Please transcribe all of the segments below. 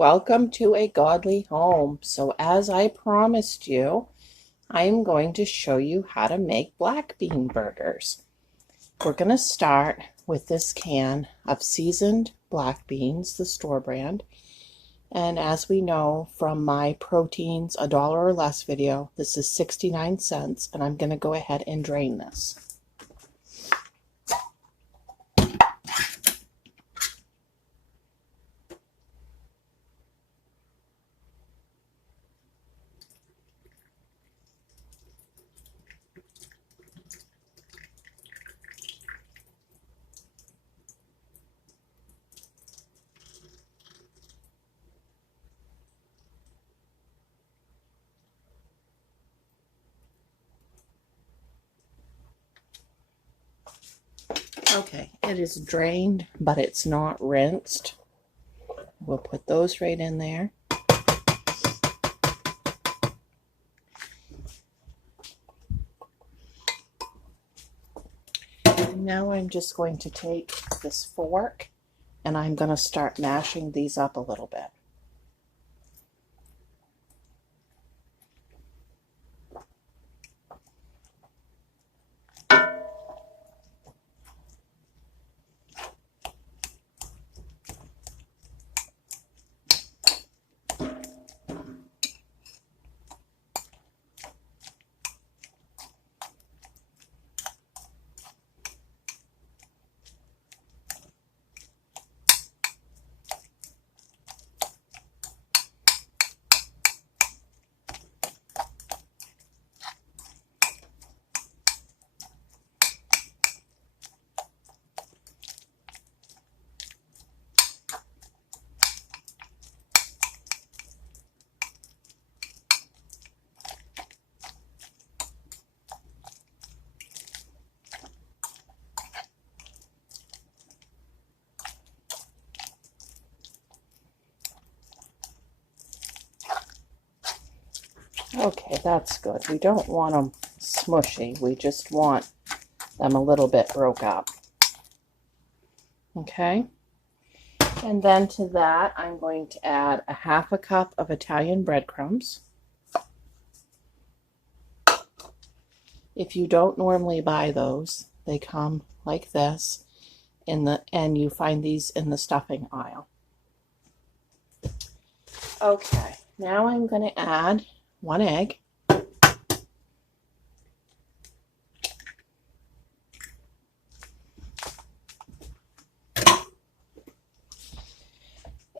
welcome to a godly home. So as I promised you, I'm going to show you how to make black bean burgers. We're going to start with this can of seasoned black beans, the store brand. And as we know from my proteins $1 or less video, this is 69 cents, and I'm going to go ahead and drain this. Okay, it is drained, but it's not rinsed. We'll put those right in there. And now I'm just going to take this fork and I'm going to start mashing these up a little bit. Okay, that's good. We don't want them smushy. We just want them a little bit broke up. Okay. And then to that, I'm going to add a half a cup of Italian breadcrumbs. If you don't normally buy those, they come like this and you find these in the stuffing aisle. Okay, now I'm going to add 1 egg.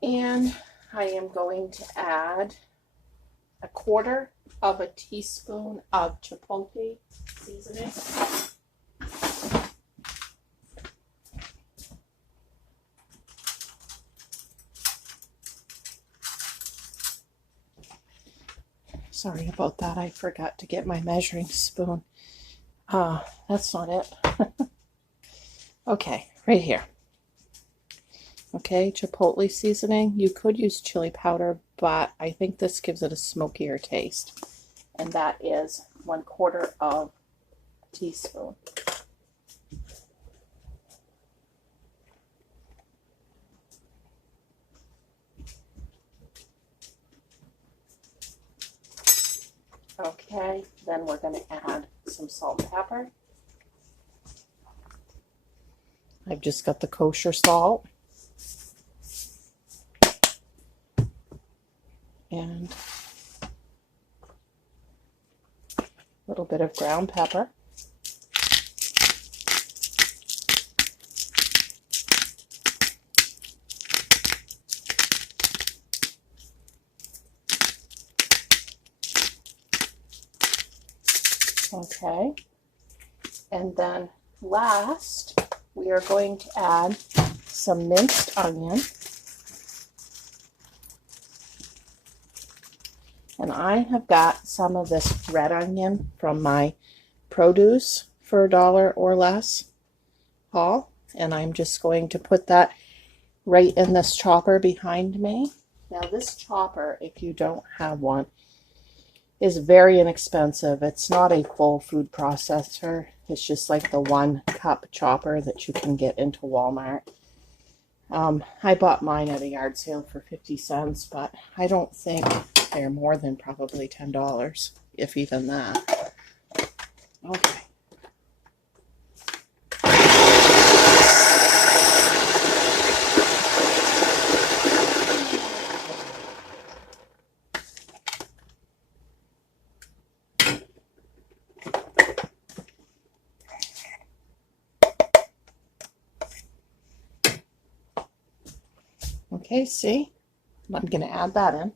And I am going to add 1/4 of a teaspoon of chipotle seasoning. Sorry about that. I forgot to get my measuring spoon. That's not it. Okay, right here. Okay, chipotle seasoning. You could use chili powder, but I think this gives it a smokier taste. And that is 1/4 of a teaspoon. Okay, then we're going to add some salt and pepper. I've just got the kosher salt. And a little bit of ground pepper. Okay, and then last, we are going to add some minced onion. And I have got some of this red onion from my produce for $1 or less haul. And I'm just going to put that right in this chopper behind me. Now this chopper, if you don't have one, is very inexpensive. It's not a full food processor. It's just like the 1 cup chopper that you can get into Walmart. I bought mine at a yard sale for 50 cents, but I don't think they're more than probably $10, if even that. Okay. Okay, see? I'm going to add that in.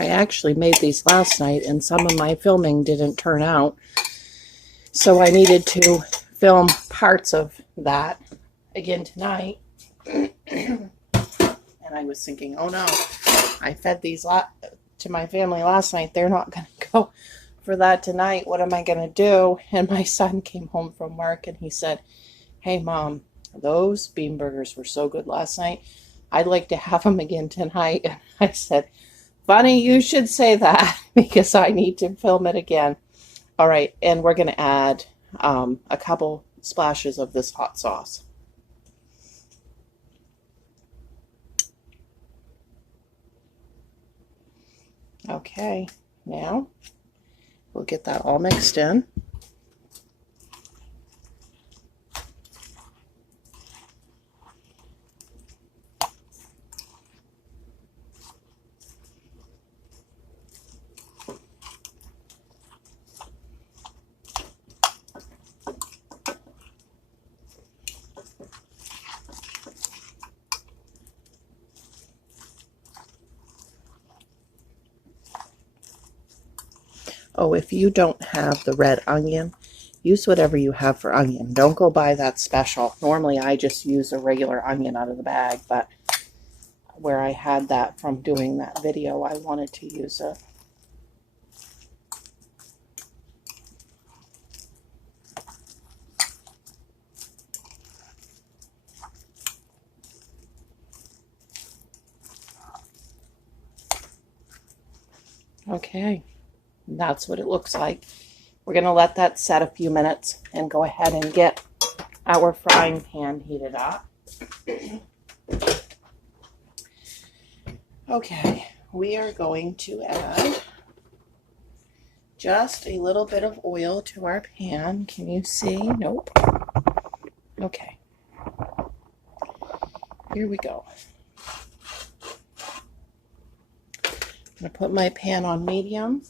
I actually made these last night and some of my filming didn't turn out. So I needed to film parts of that again tonight. And I was thinking, oh no, I fed these to my family last night. They're not going to go for that tonight. What am I going to do? And my son came home from work and he said, hey Mom, those bean burgers were so good last night. I'd like to have them again tonight. And I said, funny you should say that because I need to film it again. All right, and we're going to add a couple splashes of this hot sauce. Okay, now we'll get that all mixed in. Oh, if you don't have the red onion, use whatever you have for onion. Don't go buy that special. Normally, I just use a regular onion out of the bag, but where I had that from doing that video, I wanted to use it. Okay, that's what it looks like. We're going to let that set a few minutes and go ahead and get our frying pan heated up. Okay, we are going to add just a little bit of oil to our pan. Can you see? Nope. Okay. Here we go. I'm going to put my pan on medium.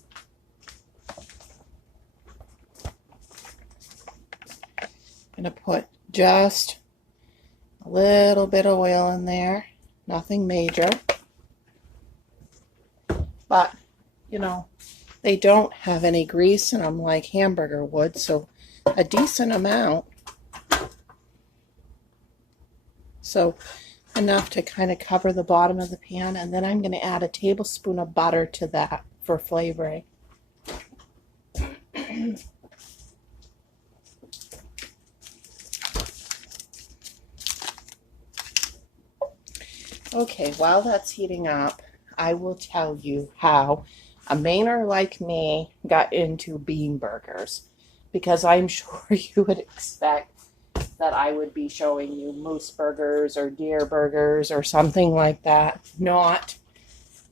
I'm going to put just a little bit of oil in there. Nothing major. But, you know, they don't have any grease in them like hamburger would, so a decent amount. So enough to kind of cover the bottom of the pan, and then I'm going to add a tablespoon of butter to that for flavoring. Okay, while that's heating up, I will tell you how a Mainer like me got into bean burgers, because I'm sure you would expect that I would be showing you moose burgers or deer burgers or something like that, not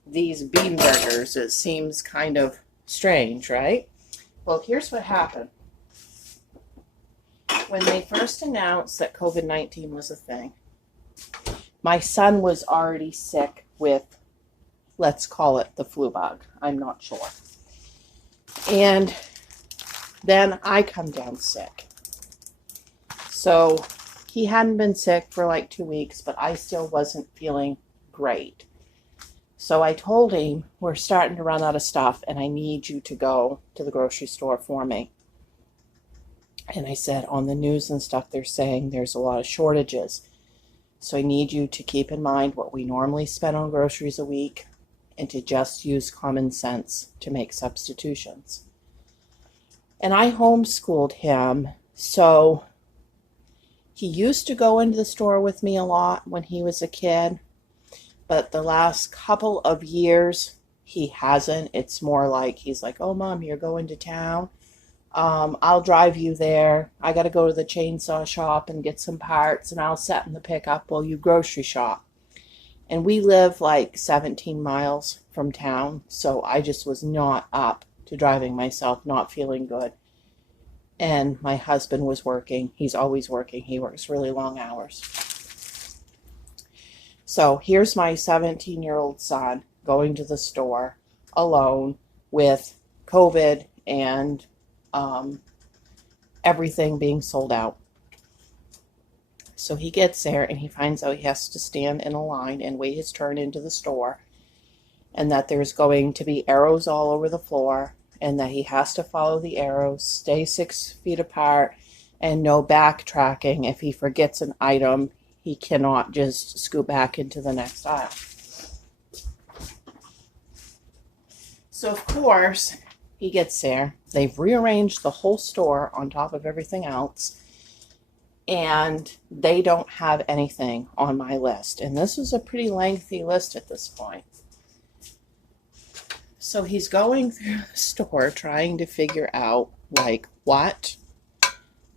these bean burgers. It seems kind of strange, right? Well, here's what happened. When they first announced that COVID-19 was a thing, my son was already sick with, let's call it the flu bug. I'm not sure. And then I come down sick. So he hadn't been sick for like 2 weeks, but I still wasn't feeling great. So I told him, we're starting to run out of stuff and I need you to go to the grocery store for me. And I said, on the news and stuff, they're saying there's a lot of shortages. So I need you to keep in mind what we normally spend on groceries a week and to just use common sense to make substitutions. And I homeschooled him, so he used to go into the store with me a lot when he was a kid, but the last couple of years he hasn't. It's more like he's like, oh, Mom, you're going to town. I'll drive you there. I got to go to the chainsaw shop and get some parts, and I'll set in the pickup while you grocery shop. And we live like 17 miles from town, so I just was not up to driving myself, not feeling good. And my husband was working. He's always working. He works really long hours. So here's my 17-year-old son going to the store alone with COVID and everything being sold out. So he gets there and he finds out he has to stand in a line and wait his turn into the store, and that there's going to be arrows all over the floor, and that he has to follow the arrows, stay 6 feet apart, and no backtracking. If he forgets an item, he cannot just scoot back into the next aisle. So of course, he gets there. They've rearranged the whole store on top of everything else, and they don't have anything on my list. And this is a pretty lengthy list at this point. So he's going through the store trying to figure out, like, what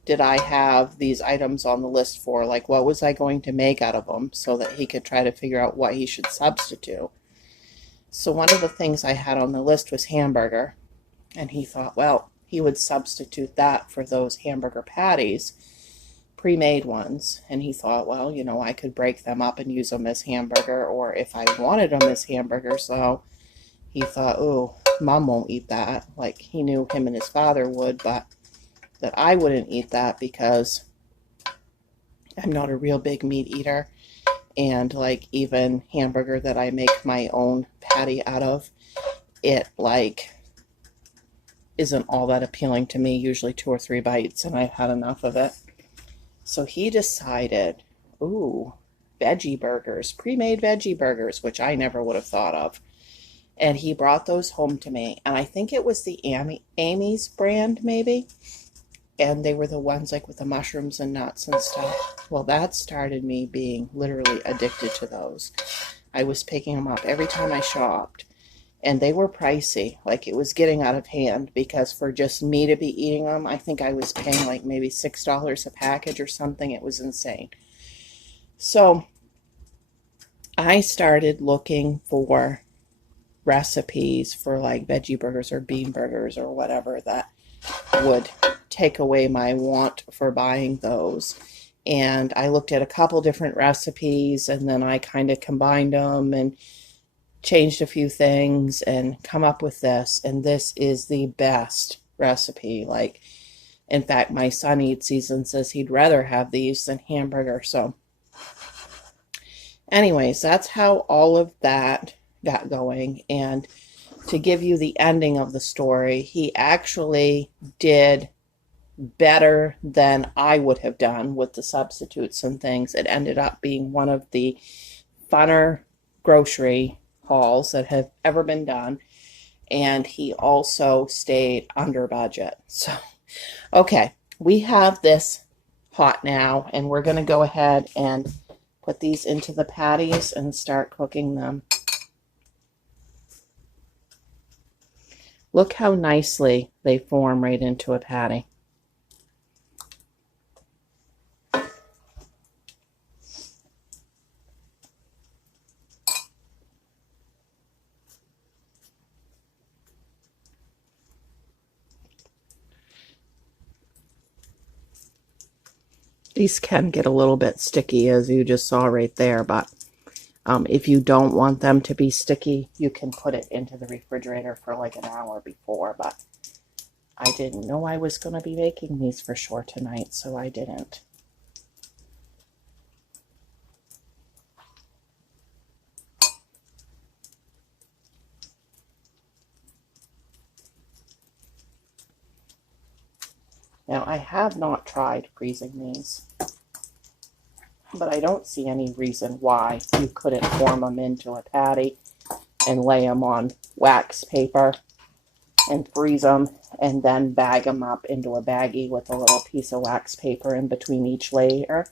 did I have these items on the list for? Like, what was I going to make out of them, so that he could try to figure out what he should substitute. So one of the things I had on the list was hamburger. And he thought, well, he would substitute that for those hamburger patties, pre-made ones. And he thought, well, you know, I could break them up and use them as hamburger, or if I wanted them as hamburger. So he thought, oh, Mom won't eat that. Like, he knew him and his father would, but that I wouldn't eat that because I'm not a real big meat eater. And like, even hamburger that I make my own patty out of, it like isn't all that appealing to me, usually 2 or 3 bites, and I've had enough of it. So he decided, ooh, veggie burgers, pre-made veggie burgers, which I never would have thought of. And he brought those home to me, and I think it was the Amy's brand, maybe. And they were the ones like with the mushrooms and nuts and stuff. Well, that started me being literally addicted to those. I was picking them up every time I shopped. And they were pricey. Like, it was getting out of hand, because for just me to be eating them, I think I was paying like maybe $6 a package or something. It was insane. So I started looking for recipes for like veggie burgers or bean burgers or whatever that would take away my want for buying those. And I looked at a couple different recipes, and then I kind of combined them and changed a few things and come up with this. And this is the best recipe. Like, in fact, my son eats these and says he'd rather have these than hamburger. So anyways, that's how all of that got going. And to give you the ending of the story, he actually did better than I would have done with the substitutes and things. It ended up being one of the funner grocery hauls that have ever been done, and he also stayed under budget. So okay, we have this hot now, and we're going to go ahead and put these into the patties and start cooking them. Look how nicely they form right into a patty. These can get a little bit sticky, as you just saw right there, but if you don't want them to be sticky, you can put it into the refrigerator for like an hour before, but I didn't know I was going to be making these for sure tonight, so I didn't. Now, I have not tried freezing these, but I don't see any reason why you couldn't form them into a patty and lay them on wax paper and freeze them, and then bag them up into a baggie with a little piece of wax paper in between each layer.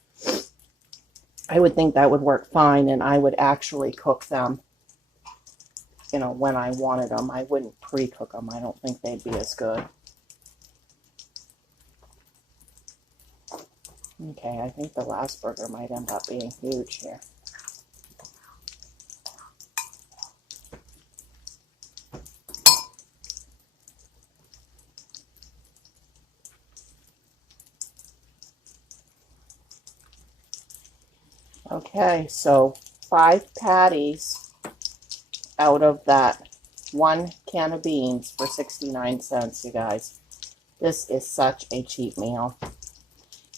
I would think that would work fine, and I would actually cook them, you know, when I wanted them. I wouldn't pre-cook them. I don't think they'd be as good. Okay, I think the last burger might end up being huge here. Okay, so 5 patties out of that 1 can of beans for 69 cents, you guys. This is such a cheap meal.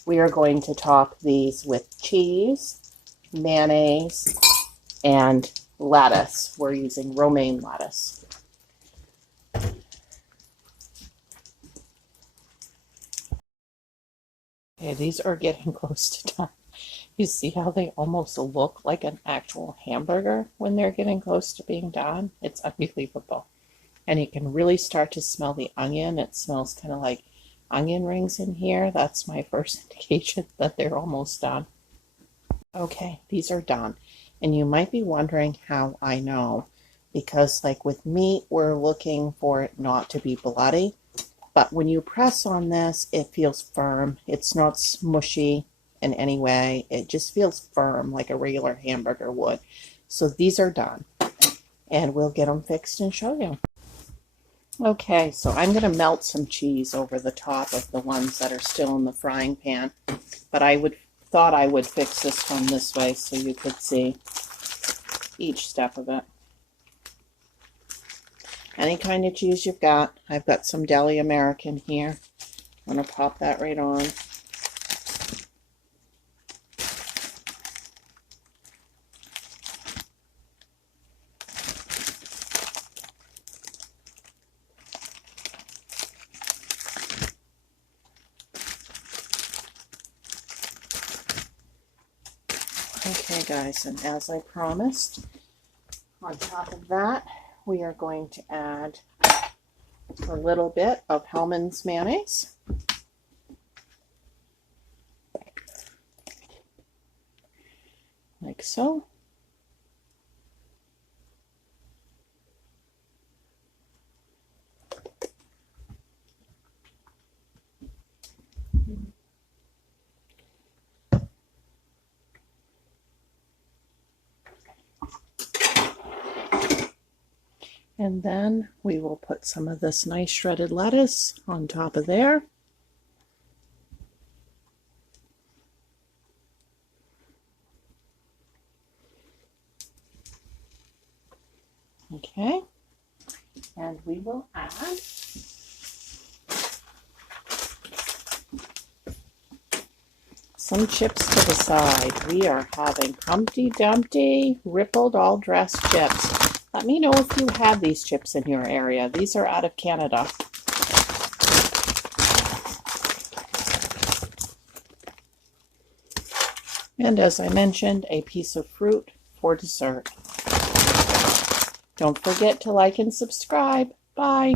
We are going to top these with cheese, mayonnaise, and lettuce. We're using romaine lettuce. Okay, these are getting close to done. You see how they almost look like an actual hamburger when they're getting close to being done? It's unbelievable. And you can really start to smell the onion. It smells kind of like onion rings in here. That's my first indication that they're almost done. Okay, these are done. And you might be wondering how I know. Because like with meat, we're looking for it not to be bloody. But when you press on this, it feels firm. It's not smushy in any way. It just feels firm like a regular hamburger would. So these are done. And we'll get them fixed and show you. Okay, so I'm going to melt some cheese over the top of the ones that are still in the frying pan. But thought I would fix this one this way so you could see each step of it. Any kind of cheese you've got. I've got some Deli American here. I'm going to pop that right on. Okay guys, and as I promised, on top of that, we are going to add a little bit of Hellmann's mayonnaise. Like so. And then we will put some of this nice shredded lettuce on top of there. Okay, and we will add some chips to the side. We are having Humpty Dumpty rippled all dressed chips. Let me know if you have these chips in your area. These are out of Canada. And as I mentioned, a piece of fruit for dessert. Don't forget to like and subscribe. Bye.